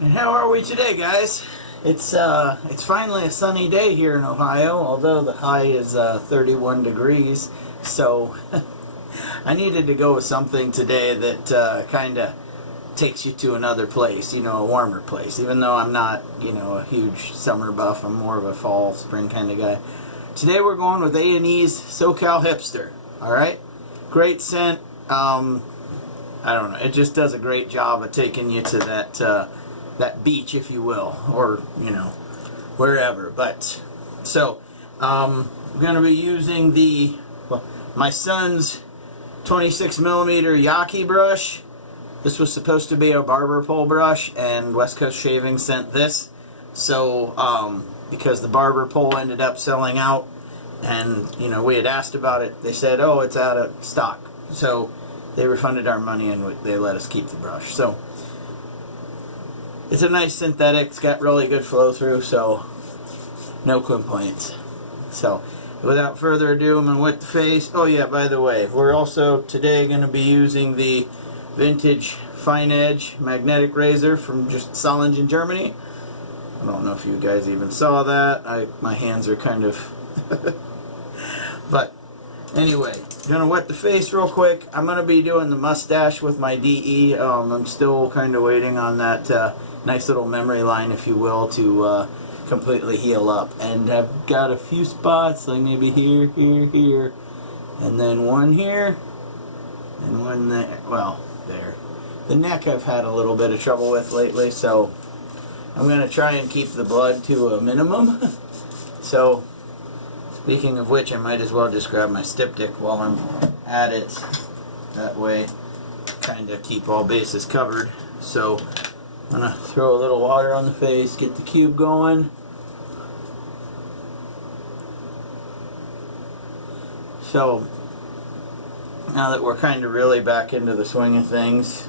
And how are we today, guys? It's finally a sunny day here in Ohio, although the high is 31 degrees. So I needed to go with something today that kind of takes you to another place, you know, a warmer place. Even though I'm not, you know, a huge summer buff, I'm more of a fall, spring kind of guy. Today we're going with A&E's SoCal Hipster. All right, great scent. I don't know. It just does a great job of taking you to that beach, if you will, or you know, wherever. But so I'm gonna be using my son's 26mm Yaki brush. This was supposed to be a barber pole brush, and West Coast Shaving sent this. So because the barber pole ended up selling out, and you know we had asked about it, they said, "Oh, it's out of stock." So they refunded our money and they let us keep the brush. So it's a nice synthetic. It's got really good flow through, so no complaints. So without further ado, I'm going to wet the face. Oh yeah, by the way, we're also today going to be using the vintage Finedge Magnetic razor from just Solingen in Germany. I don't know if you guys even saw that. My hands are kind of but anyway, gonna wet the face real quick. I'm gonna be doing the mustache with my DE. I'm still kind of waiting on that nice little memory line, if you will, to completely heal up. And I've got a few spots, like maybe here, here, and then one here, and one there. Well, there. The neck I've had a little bit of trouble with lately, so I'm gonna try and keep the blood to a minimum. So speaking of which, I might as well just grab my styptic while I'm at it. That way, kind of keep all bases covered. So, I'm going to throw a little water on the face, get the cube going. So, now that we're kind of really back into the swing of things,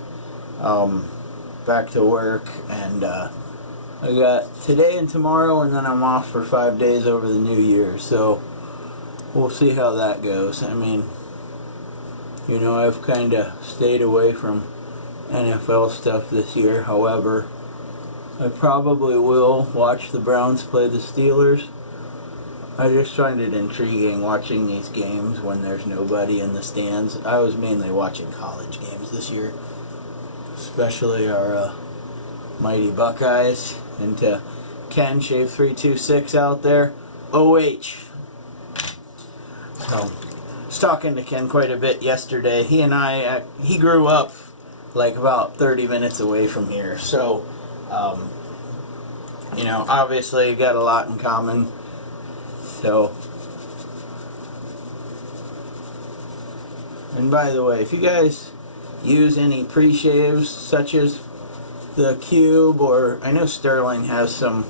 back to work, and I got today and tomorrow, and then I'm off for 5 days over the New Year. So, we'll see how that goes. I mean, you know, I've kind of stayed away from NFL stuff this year. However, I probably will watch the Browns play the Steelers. I just find it intriguing watching these games when there's nobody in the stands. I was mainly watching college games this year, especially our mighty Buckeyes. And to Ken, Shave 326 out there, OH. So, I was talking to Ken quite a bit yesterday. He grew up like about 30 minutes away from here. So, you know, obviously got a lot in common. So, and by the way, if you guys use any pre-shaves such as the Cube, or I know Sterling has some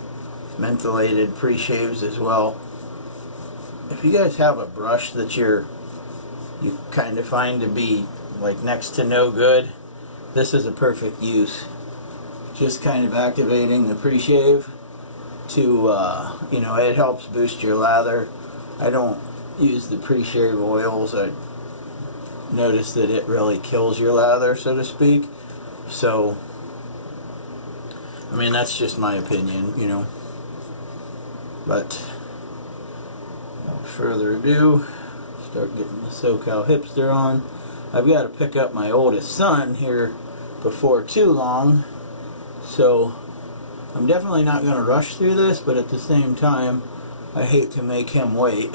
mentholated pre-shaves as well. If you guys have a brush that you kind of find to be like next to no good, this is a perfect use. Just kind of activating the pre-shave to, you know, it helps boost your lather. I don't use the pre-shave oils. I notice that it really kills your lather, so to speak. So, I mean, that's just my opinion, you know. But without further ado, start getting the SoCal Hipster on. I've got to pick up my oldest son here before too long, so I'm definitely not going to rush through this, but at the same time, I hate to make him wait.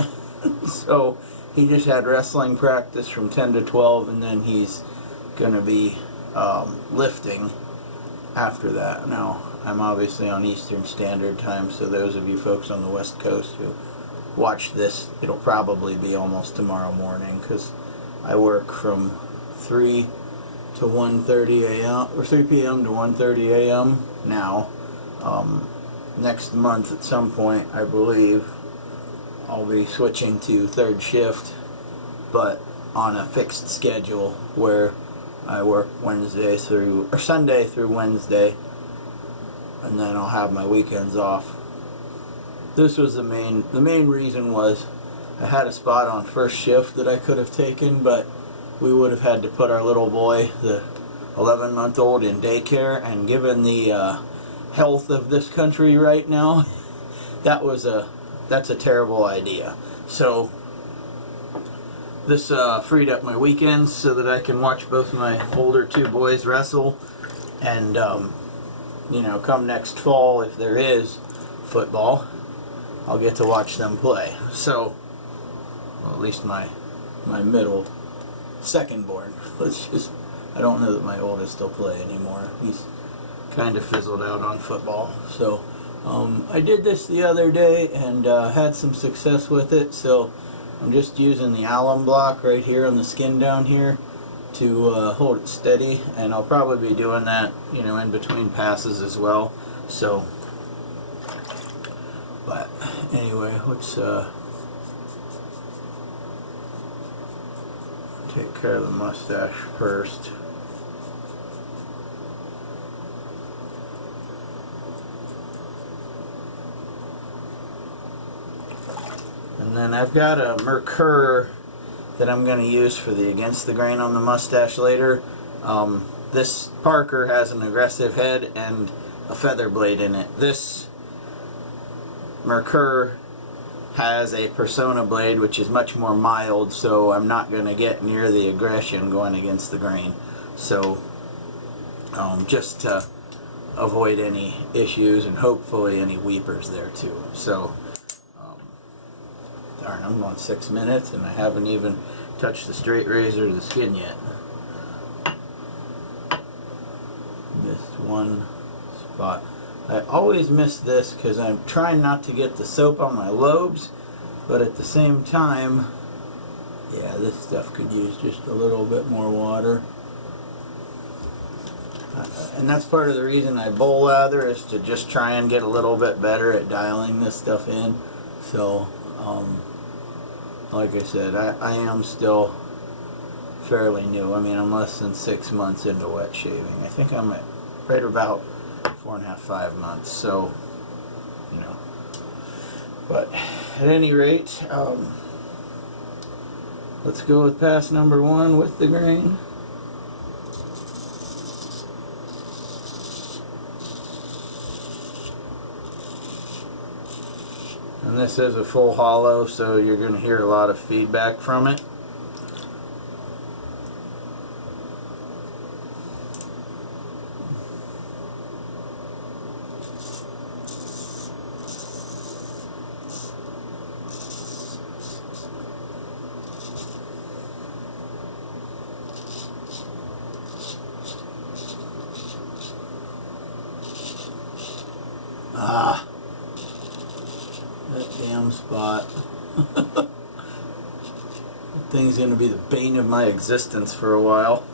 So he just had wrestling practice from 10 to 12, and then he's going to be lifting after that. Now, I'm obviously on Eastern Standard Time, so those of you folks on the West Coast who watch this, it'll probably be almost tomorrow morning, because I work from 3 to 1:30 a.m. or 3 p.m. to 1:30 a.m. now. Next month at some point, I believe, I'll be switching to third shift, but on a fixed schedule where I work Sunday through Wednesday, and then I'll have my weekends off. This was the main reason was I had a spot on first shift that I could have taken, but we would have had to put our little boy, the 11-month-old, in daycare, and given the health of this country right now, that's a terrible idea. So this freed up my weekends so that I can watch both my older two boys wrestle, and you know, come next fall, if there is football, I'll get to watch them play. So, well, at least my middle, second born. I don't know that my oldest will play anymore. He's kind of fizzled out on football. So, I did this the other day and had some success with it. So, I'm just using the alum block right here on the skin down here to hold it steady, and I'll probably be doing that, you know, in between passes as well. So, but anyway, let's take care of the mustache first. And then I've got a Mercur that I'm going to use for the against the grain on the mustache later. This Parker has an aggressive head and a feather blade in it. This Mercur has a Persona blade, which is much more mild, so I'm not going to get near the aggression going against the grain. So just to avoid any issues and hopefully any weepers there too. So darn, I'm on 6 minutes and I haven't even touched the straight razor to the skin yet. Missed one spot. I always miss this because I'm trying not to get the soap on my lobes, but at the same time, yeah, this stuff could use just a little bit more water. And that's part of the reason I bowl lather, is to just try and get a little bit better at dialing this stuff in. So, like I said, I am still fairly new. I mean, I'm less than 6 months into wet shaving. I think I'm at right about 4.5, 5 months. So, you know. But at any rate, let's go with pass number 1 with the grain. And this is a full hollow, so you're going to hear a lot of feedback from it. Ah, that damn spot. That thing's gonna be the bane of my existence for a while.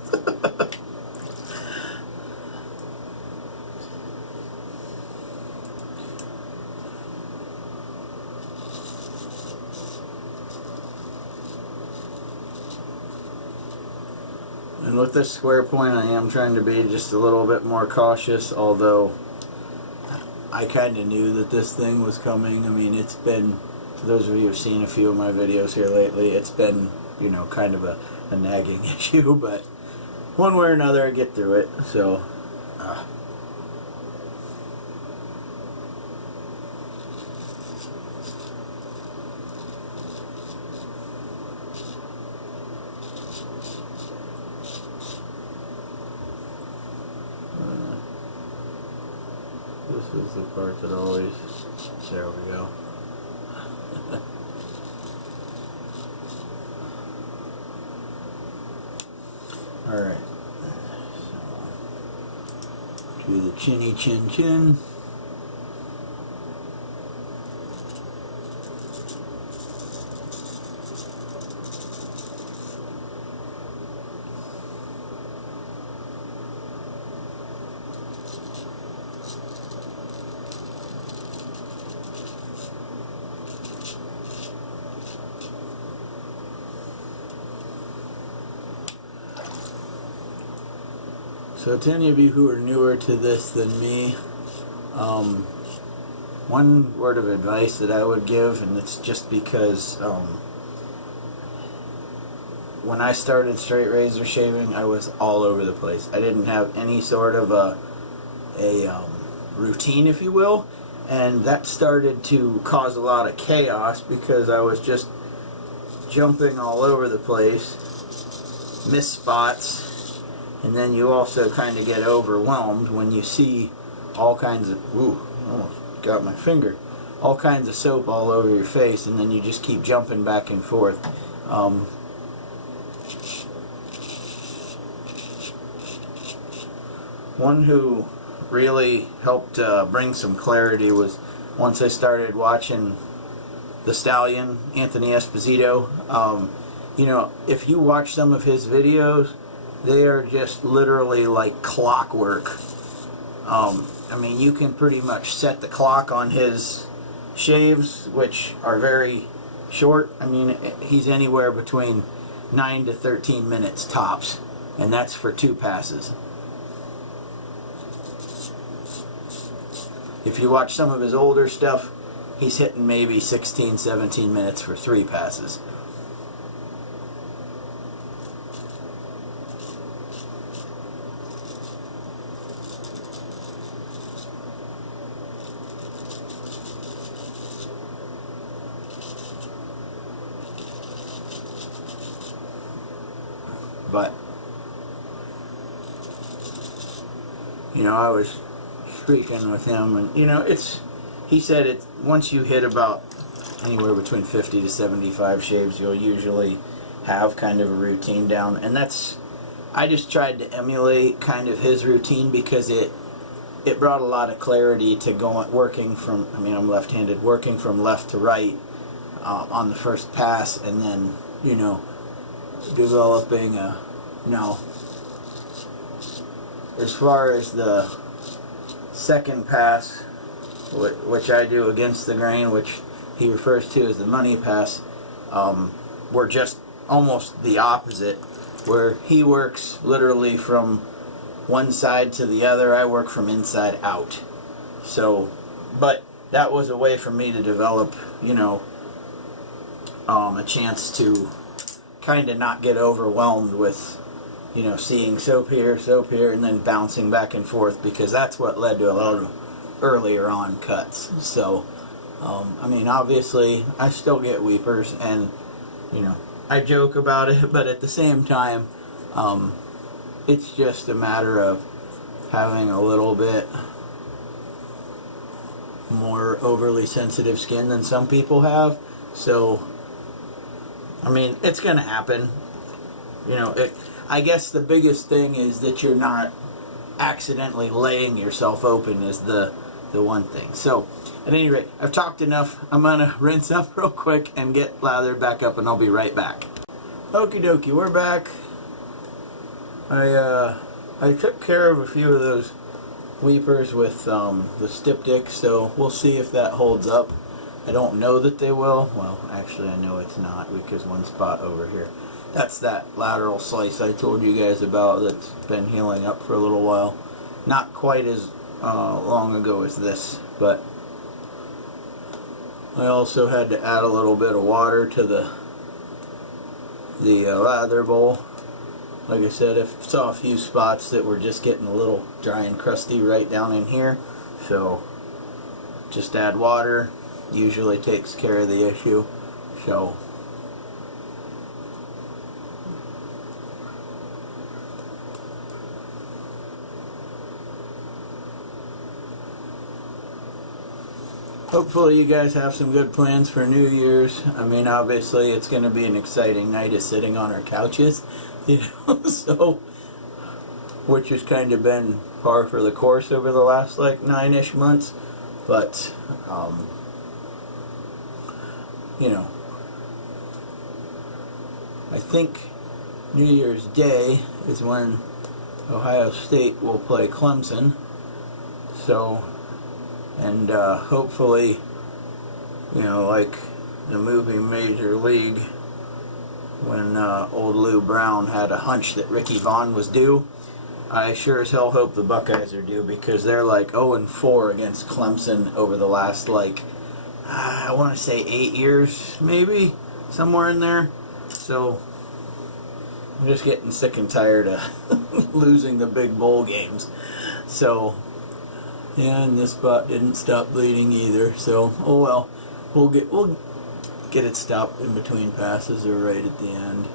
And with this square point, I am trying to be just a little bit more cautious, although I kind of knew that this thing was coming. I mean, it's been, for those of you who've seen a few of my videos here lately, it's been, you know, kind of a nagging issue, but one way or another I get through it. So this is the part that always, there we go. Alright, so do the chinny chin chin. So to any of you who are newer to this than me, one word of advice that I would give, and it's just because when I started straight razor shaving, I was all over the place. I didn't have any sort of a routine, if you will, and that started to cause a lot of chaos because I was just jumping all over the place, miss spots, and then you also kind of get overwhelmed when you see all kinds of, ooh, almost got my finger, all kinds of soap all over your face, and then you just keep jumping back and forth. One who really helped bring some clarity was once I started watching the Stallion, Anthony Esposito. You know, if you watch some of his videos, they are just literally like clockwork. I mean, you can pretty much set the clock on his shaves, which are very short. I mean, he's anywhere between 9 to 13 minutes tops, and that's for 2 passes. If you watch some of his older stuff, he's hitting maybe 16, 17 minutes for 3 passes. But, you know, I was speaking with him, and, you know, he said it, once you hit about anywhere between 50 to 75 shaves, you'll usually have kind of a routine down, and I just tried to emulate kind of his routine because it brought a lot of clarity to working from, I mean, I'm left-handed, working from left to right on the first pass, and then, you know, developing as far as the second pass, which I do against the grain, which he refers to as the money pass, we're just almost the opposite, where he works literally from one side to the other. I work from inside out. So, but that was a way for me to develop, you know, a chance to kind of not get overwhelmed with, you know, seeing soap here, and then bouncing back and forth, because that's what led to a lot of earlier on cuts. So, I mean, obviously, I still get weepers, and, you know, I joke about it, but at the same time, it's just a matter of having a little bit more overly sensitive skin than some people have. So, I mean, it's going to happen. You know, I guess the biggest thing is that you're not accidentally laying yourself open is the one thing. So, at any rate, I've talked enough. I'm going to rinse up real quick and get lathered back up, and I'll be right back. Okie dokie, we're back. I took care of a few of those weepers with the Styptic, so we'll see if that holds up. I don't know that they will. Well, actually, I know it's not, because one spot over here. That's that lateral slice I told you guys about that's been healing up for a little while. Not quite as long ago as this, but I also had to add a little bit of water to the lather bowl. Like I said, I saw a few spots that were just getting a little dry and crusty right down in here, so just add water. Usually takes care of the issue. So, hopefully you guys have some good plans for New Year's. I mean, obviously it's going to be an exciting night of sitting on our couches, you know, so, which has kind of been par for the course over the last like 9-ish months, but you know, I think New Year's Day is when Ohio State will play Clemson. So, and hopefully, you know, like the movie Major League, when old Lou Brown had a hunch that Ricky Vaughn was due, I sure as hell hope the Buckeyes are due, because they're like 0-4 against Clemson over the last, like, I want to say 8 years, maybe, somewhere in there. So, I'm just getting sick and tired of losing the big bowl games. So, Yeah, and this spot didn't stop bleeding either. So, oh well, we'll get it stopped in between passes or right at the end.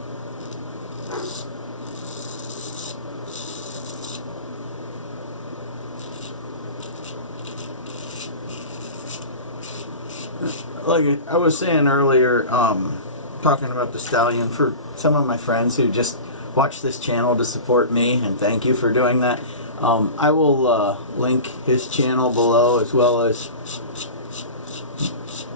Like I was saying earlier, talking about the stallion, for some of my friends who just watch this channel to support me, and thank you for doing that. I will link his channel below, as well as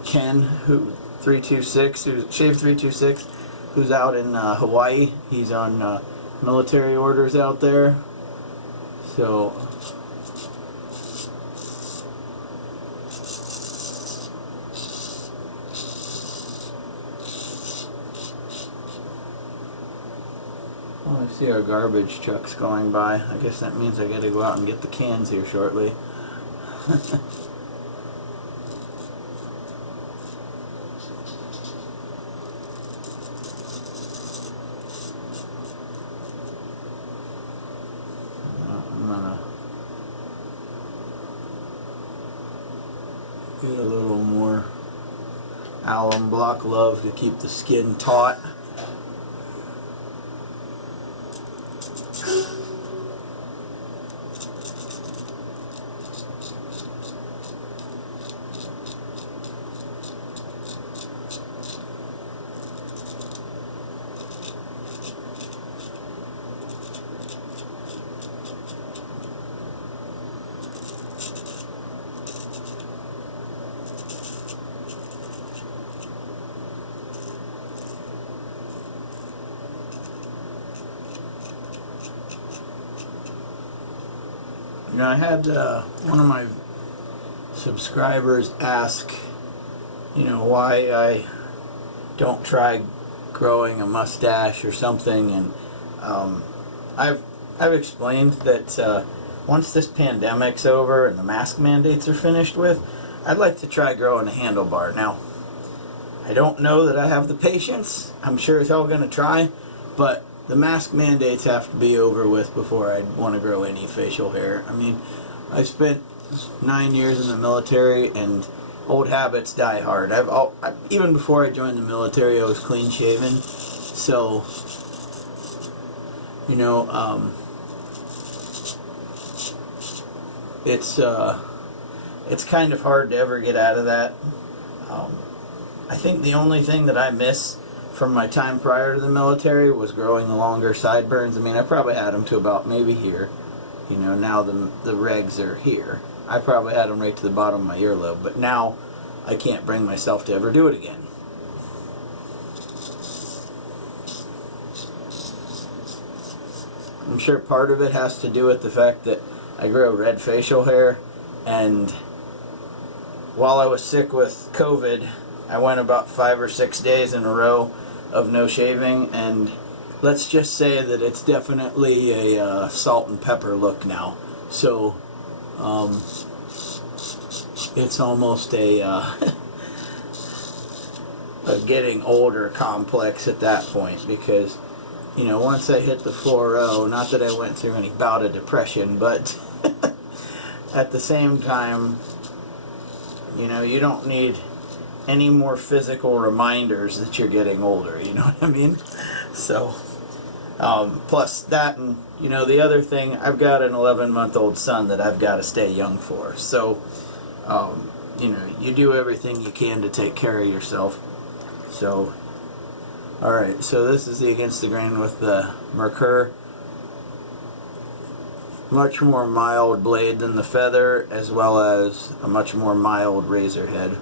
Ken, who 326, who's Shave 326, who's out in Hawaii. He's on military orders out there. So oh, I see our garbage trucks going by. I guess that means I gotta go out and get the cans here shortly. I'm gonna get a little more alum block love to keep the skin taut. You know, I had one of my subscribers ask, you know, why I don't try growing a mustache or something, and I've explained that once this pandemic's over and the mask mandates are finished with, I'd like to try growing a handlebar. Now, I don't know that I have the patience. I'm sure it's all going to try, but the mask mandates have to be over with before I'd want to grow any facial hair. I mean, I spent 9 years in the military, and old habits die hard. Even before I joined the military, I was clean shaven. So, you know, it's kind of hard to ever get out of that. I think the only thing that I miss from my time prior to the military was growing the longer sideburns. I mean, I probably had them to about maybe here. You know, now the regs are here. I probably had them right to the bottom of my earlobe, but now I can't bring myself to ever do it again. I'm sure part of it has to do with the fact that I grow red facial hair, and while I was sick with COVID, I went about 5 or 6 days in a row of no shaving, and let's just say that it's definitely a salt and pepper look now. So it's almost a getting older complex at that point, because, you know, once I hit the 4-0, not that I went through any bout of depression, but at the same time, you know, you don't need any more physical reminders that you're getting older, you know what I mean? So, plus that, and, you know, the other thing, I've got an 11-month-old son that I've got to stay young for. So, you know, you do everything you can to take care of yourself. So, alright, so this is the Against the Grain with the Merkur. Much more mild blade than the Feather, as well as a much more mild razor head.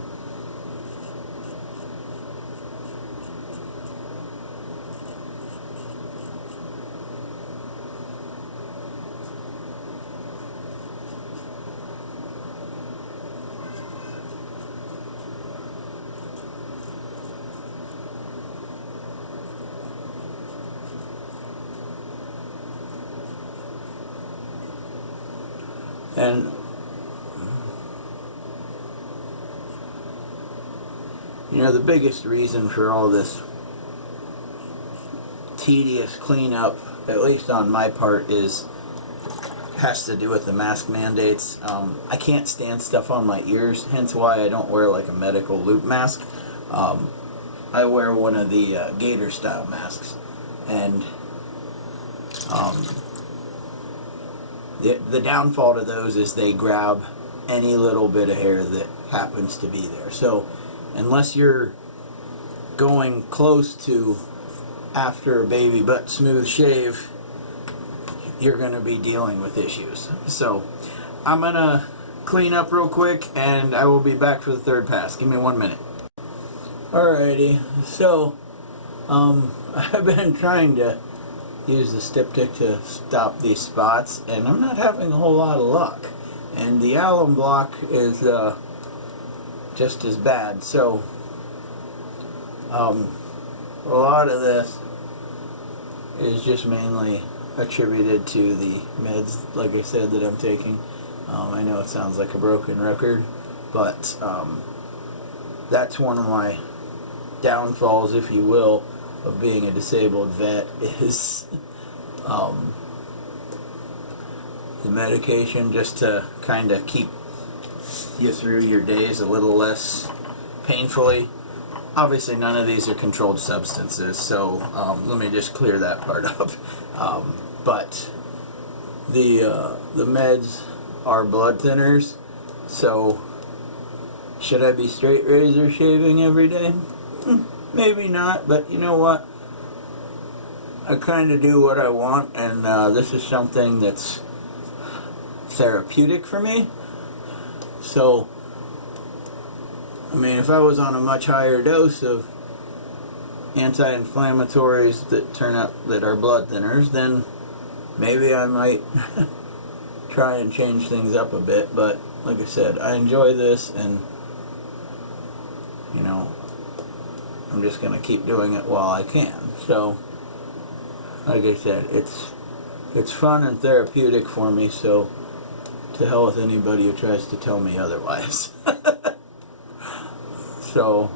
And you know, the biggest reason for all this tedious cleanup, at least on my part, is has to do with the mask mandates. I can't stand stuff on my ears, hence why I don't wear like a medical loop mask. I wear one of the gator style masks, and the downfall to those is they grab any little bit of hair that happens to be there. So unless you're going close to after a baby butt smooth shave, you're going to be dealing with issues. So I'm going to clean up real quick and I will be back for the third pass. Give me 1 minute. Alrighty, so I've been trying to use the styptic to stop these spots, and I'm not having a whole lot of luck. And the alum block is just as bad. So a lot of this is just mainly attributed to the meds, like I said, that I'm taking. I know it sounds like a broken record, but that's one of my downfalls, if you will, of being a disabled vet, is the medication, just to kind of keep you through your days a little less painfully. Obviously none of these are controlled substances, so let me just clear that part up. But the meds are blood thinners, so should I be straight razor shaving every day? Maybe not, but you know what? I kind of do what I want, and this is something that's therapeutic for me. So, I mean, if I was on a much higher dose of anti-inflammatories that turn out that are blood thinners, then maybe I might try and change things up a bit. But like I said, I enjoy this, and you know, I'm just gonna keep doing it while I can. So, like I said, it's fun and therapeutic for me. So, to hell with anybody who tries to tell me otherwise. So,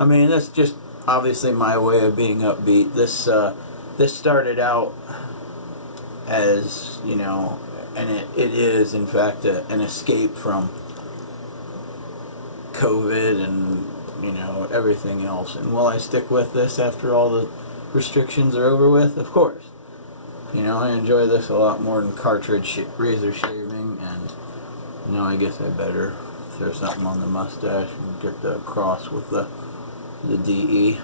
I mean, that's just obviously my way of being upbeat. This started out as, you know, and it is in fact an escape from COVID and, you know, everything else. And will I stick with this after all the restrictions are over with? Of course. You know, I enjoy this a lot more than cartridge razor shaving, and you know, I guess I better throw something on the mustache and get the cross with the DE.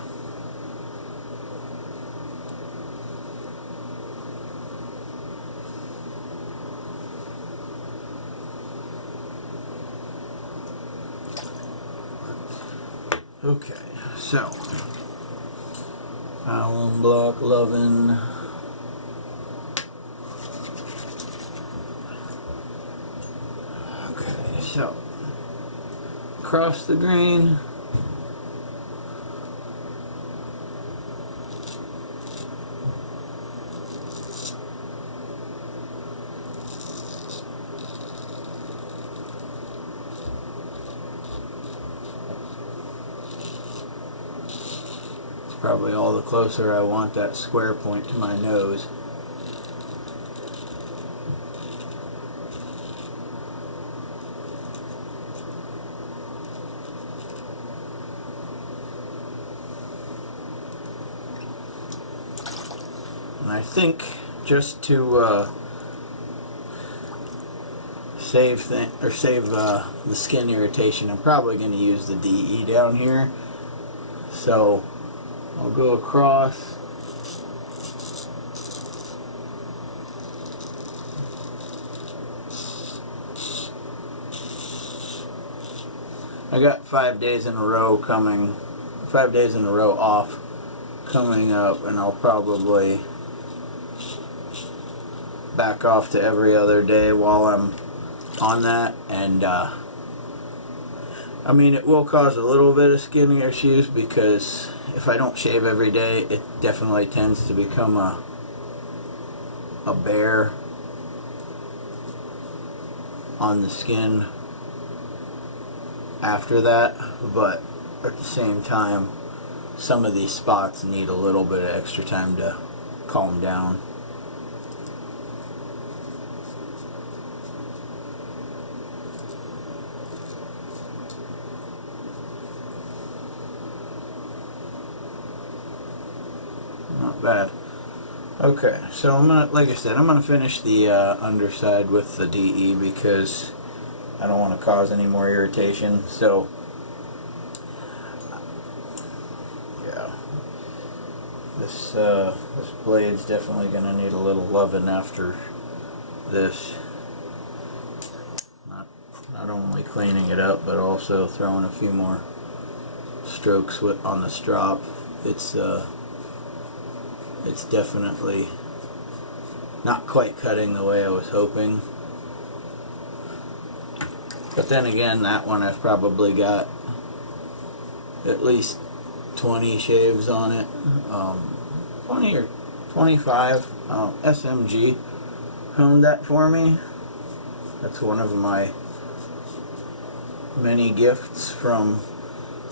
Okay, so alum block loving. Okay, so across the grain. Probably all the closer I want that square point to my nose. And I think just to save the skin irritation, I'm probably going to use the DE down here. So I'll go across. I got 5 days in a row coming, 5 days in a row off coming up, and I'll probably back off to every other day while I'm on that. And I mean, it will cause a little bit of skin issues because if I don't shave every day, it definitely tends to become a bear on the skin after that. But at the same time, some of these spots need a little bit of extra time to calm down. Okay, so I'm gonna, like I said, I'm gonna finish the underside with the DE because I don't want to cause any more irritation. So yeah, this blade's definitely gonna need a little loving after this. Not only cleaning it up, but also throwing a few more strokes on the strop. It's definitely not quite cutting the way I was hoping. But then again, that one I've probably got at least 20 shaves on it. 20 or 25. SMG honed that for me. That's one of my many gifts from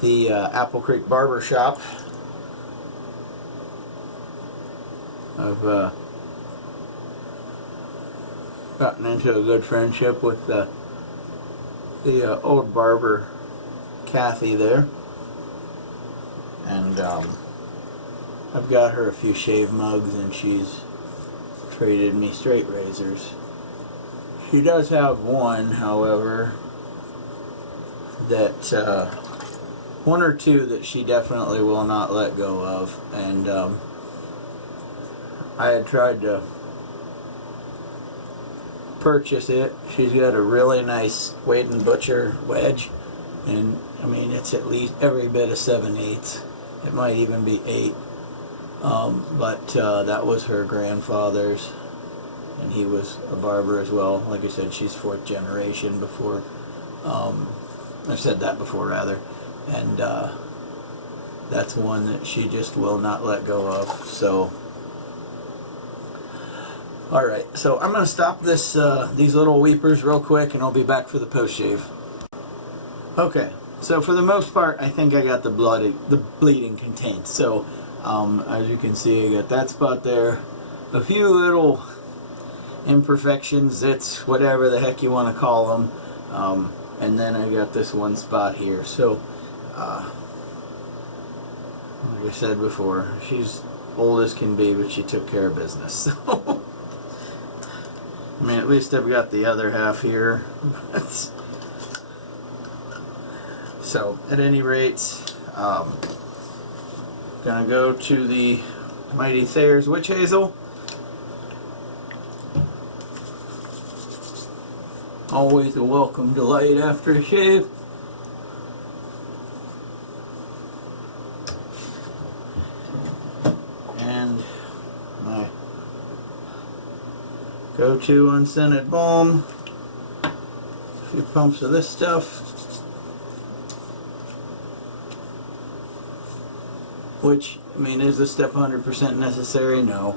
the Apple Creek Barber Shop. I've gotten into a good friendship with the old barber Kathy there, and I've got her a few shave mugs, and she's traded me straight razors. She does have one, however, that one or two that she definitely will not let go of, and I had tried to purchase it. She's got a really nice Wade & Butcher wedge, and I mean, it's at least every bit of 7/8. It might even be 8. But that was her grandfather's, and he was a barber as well. Like I said, she's 4th generation before. I've said that before, rather. And that's one that she just will not let go of. So, alright, so I'm going to stop these little weepers real quick, and I'll be back for the post-shave. Okay, so for the most part, I think I got the bleeding contained. So, as you can see, I got that spot there. A few little imperfections, zits, whatever the heck you want to call them. And then I got this one spot here. So, like I said before, she's old as can be, but she took care of business. So, I mean, at least I've got the other half here. So, at any rate, gonna go to the Mighty Thayer's Witch Hazel. Always a welcome delight after a shave. And my go-to unscented balm. A few pumps of this stuff. Which, I mean, is this stuff 100% necessary? No.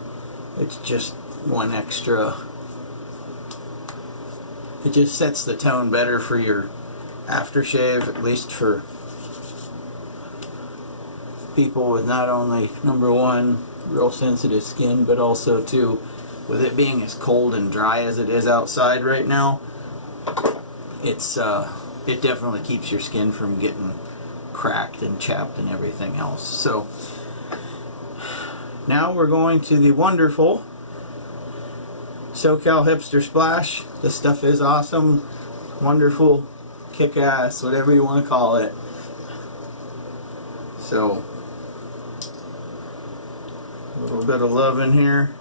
It's just one extra. It just sets the tone better for your aftershave, at least for people with not only, number one, real sensitive skin, but also, too, with it being as cold and dry as it is outside right now, it definitely keeps your skin from getting cracked and chapped and everything else. So now we're going to the wonderful SoCal Hipster Splash. This stuff is awesome, wonderful, kick-ass, whatever you want to call it. So a little bit of love in here.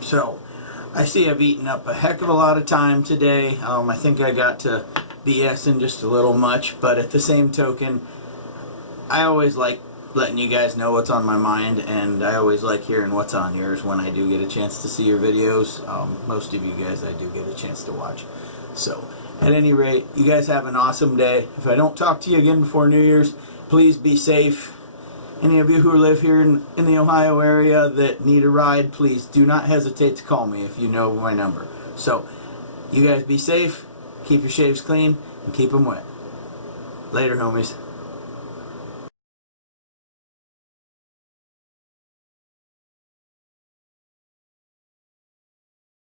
So I see I've eaten up a heck of a lot of time today. I think I got to BSing just a little much, but at the same token, I always like letting you guys know what's on my mind, and I always like hearing what's on yours when I do get a chance to see your videos. Most of you guys I do get a chance to watch. So, at any rate, you guys have an awesome day. If I don't talk to you again before New Year's, please be safe. Any of you who live here in the Ohio area that need a ride, please do not hesitate to call me if you know my number. So, you guys be safe, keep your shaves clean, and keep them wet. Later, homies.